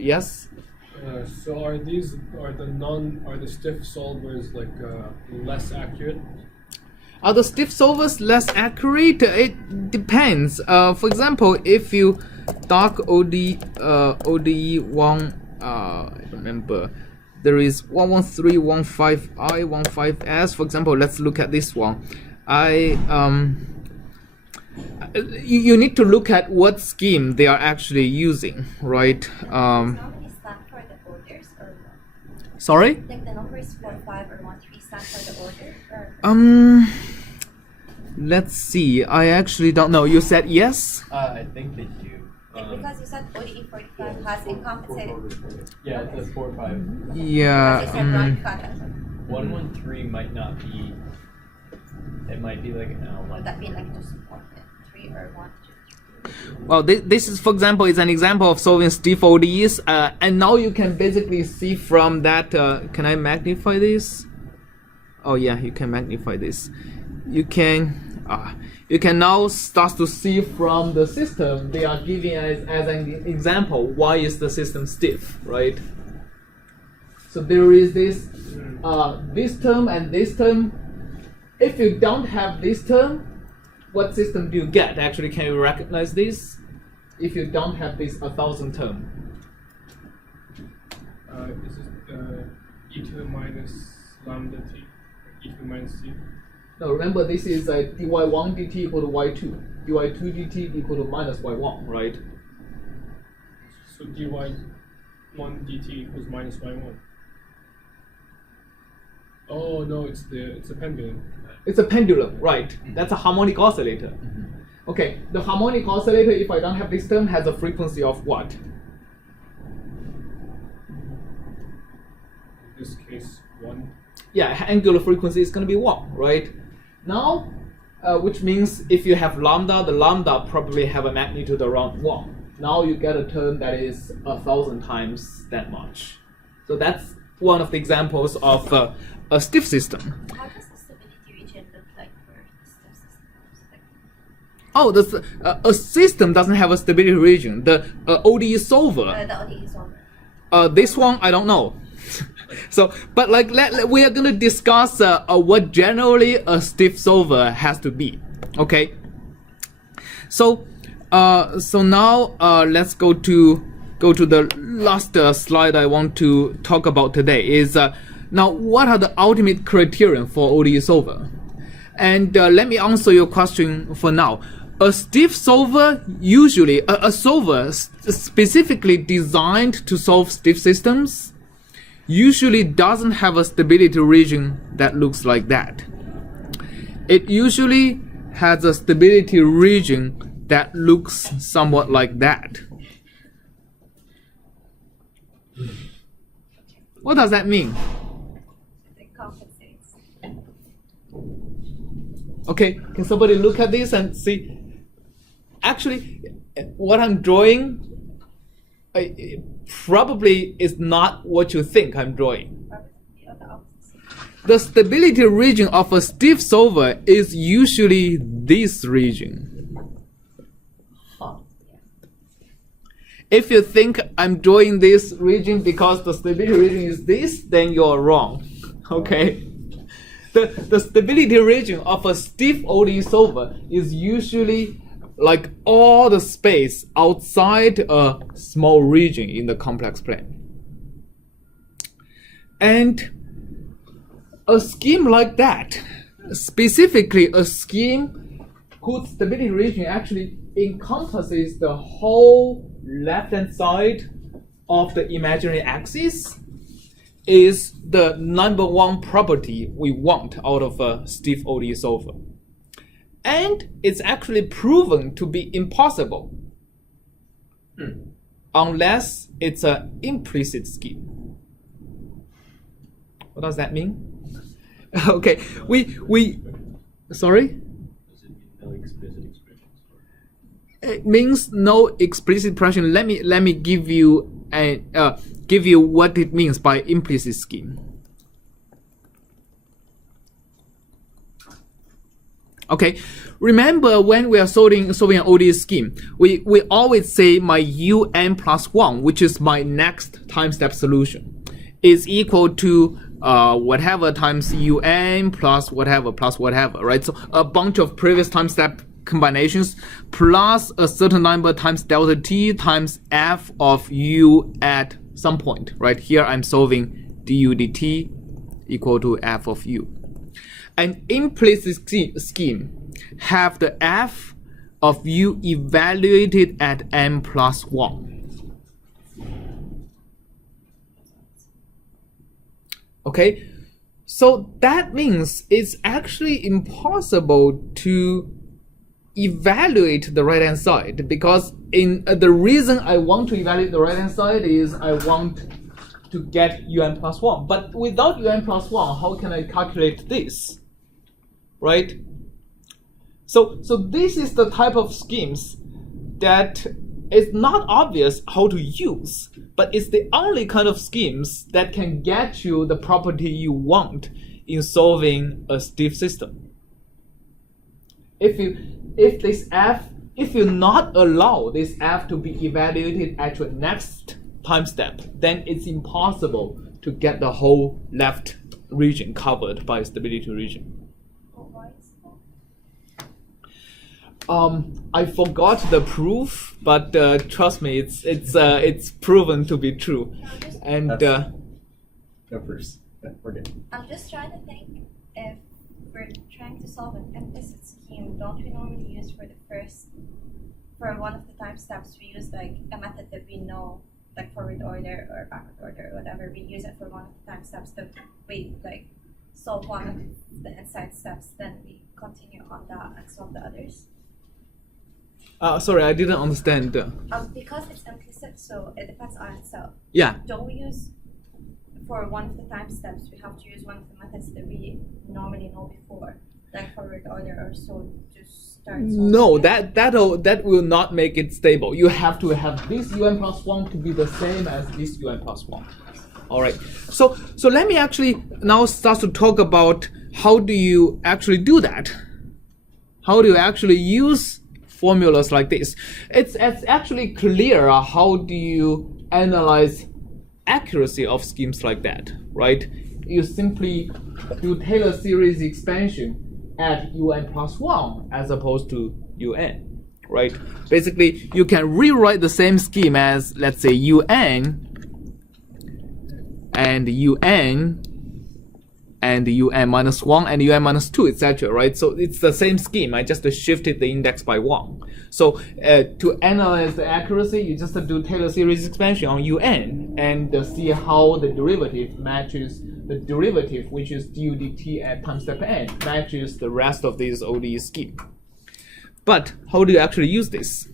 Yes. So are the stiff solvers like less accurate? Are the stiff solvers less accurate? It depends. For example, if you dark ODE one, I remember there is 11315I 15S. For example, let's look at this one. You need to look at what scheme they are actually using, right? Sorry? Like the numbers 45 or 13 stand for the order? Or? Let's see. I actually don't know. You said yes? I think they do. Because you said ODE 45 has incompensated. Yeah, it says 4 or 5. Yeah. Because you said run cut. 113 might not be. It might be like Would that be like just 3 or 1? Well, this is, for example, is an example of solving stiff ODEs, and now you can basically see from that. Can I magnify this? Oh yeah, you can magnify this. You can now start to see from the system they are giving as an example why is the system stiff, right? So there is this this term and this term. If you don't have this term, what system do you get? Actually, can you recognize this? If you don't have this 1,000 term. Is it e to the minus lambda t, e to the minus t? No, remember this is dy1 dt equal to y2. dy2 dt equal to minus y1, right? So dy1 dt equals minus y1. Oh no, it's a pendulum. It's a pendulum, right? That's a harmonic oscillator. Okay, the harmonic oscillator, if I don't have this term, has a frequency of what? In this case, 1. Yeah, angular frequency is going to be 1, right? Now, which means if you have lambda, the lambda probably have a magnitude around 1. Now you get a term that is 1,000 times that much. So that's one of the examples of a stiff system. How does the stability region look like for stiff systems? Oh, a system doesn't have a stability region. The ODE solver. The ODE solver. This one I don't know. So, but like we are gonna discuss what generally a stiff solver has to be. Okay. So, now let's go to the last slide I want to talk about today. Is now what are the ultimate criterion for ODE solver? And let me answer your question for now. A stiff solver, usually a solver specifically designed to solve stiff systems, usually doesn't have a stability region that looks like that. It usually has a stability region that looks somewhat like that. What does that mean? It compensates. Okay, can somebody look at this and see? Actually, what I'm drawing probably is not what you think I'm drawing. The stability region of a stiff solver is usually this region. If you think I'm drawing this region because the stability region is this, then you're wrong. Okay? The stability region of a stiff ODE solver is usually like all the space outside a small region in the complex plane. And a scheme like that, specifically a scheme whose stability region actually encompasses the whole left-hand side of the imaginary axis, is the number one property we want out of a stiff ODE solver. And it's actually proven to be impossible unless it's an implicit scheme. What does that mean? Okay, we sorry? Does it mean no explicit expressions? It means no explicit expression. Let me give you what it means by implicit scheme. Okay, remember when we are solving an ODS scheme, we always say my un plus 1, which is my next time step solution, is equal to whatever times un plus whatever, right? So a bunch of previous time step combinations plus a certain number times delta t times f of u at some point, right? Here I'm solving du dt equal to f of u. An implicit scheme have the f of u evaluated at n plus 1. Okay, so that means it's actually impossible to evaluate the right hand side, because in the reason I want to evaluate the right hand side is I want to get un plus 1. But without un plus 1, how can I calculate this? Right? So this is the type of schemes that is not obvious how to use, but it's the only kind of schemes that can get you the property you want in solving a stiff system. If you not allow this f to be evaluated at your next time step, then it's impossible to get the whole left region covered by a stability region. I forgot the proof, but trust me, it's proven to be true. And no proofs. Yeah, we're good. I'm just trying to think, if we're trying to solve an implicit scheme, don't we normally use for one of the time steps, we use like a method that we know, like forward order or backward order or whatever, we use it for one of the time steps that we like solve one of the inside steps, then we continue on that and solve the others. Sorry, I didn't understand. Because it's implicit, so it depends on itself. Yeah. Don't we use, for one of the time steps, we have to use one of the methods that we normally know before, like forward order or so, to start solving? No, that will not make it stable. You have to have this un plus 1 to be the same as this un plus 1. All right. So let me actually now start to talk about how do you actually do that. How do you actually use formulas like this? It's actually clear how do you analyze accuracy of schemes like that, right? You simply do Taylor series expansion at un plus 1 as opposed to un, right? Basically, you can rewrite the same scheme as, let's say, un and un and un minus 1 and un minus 2, etc., right? So it's the same scheme. I just shifted the index by 1. So to analyze the accuracy, you just do Taylor series expansion on un and see how the derivative matches the derivative, which is du dt at time step n, matches the rest of this ODE scheme. But how do you actually use this?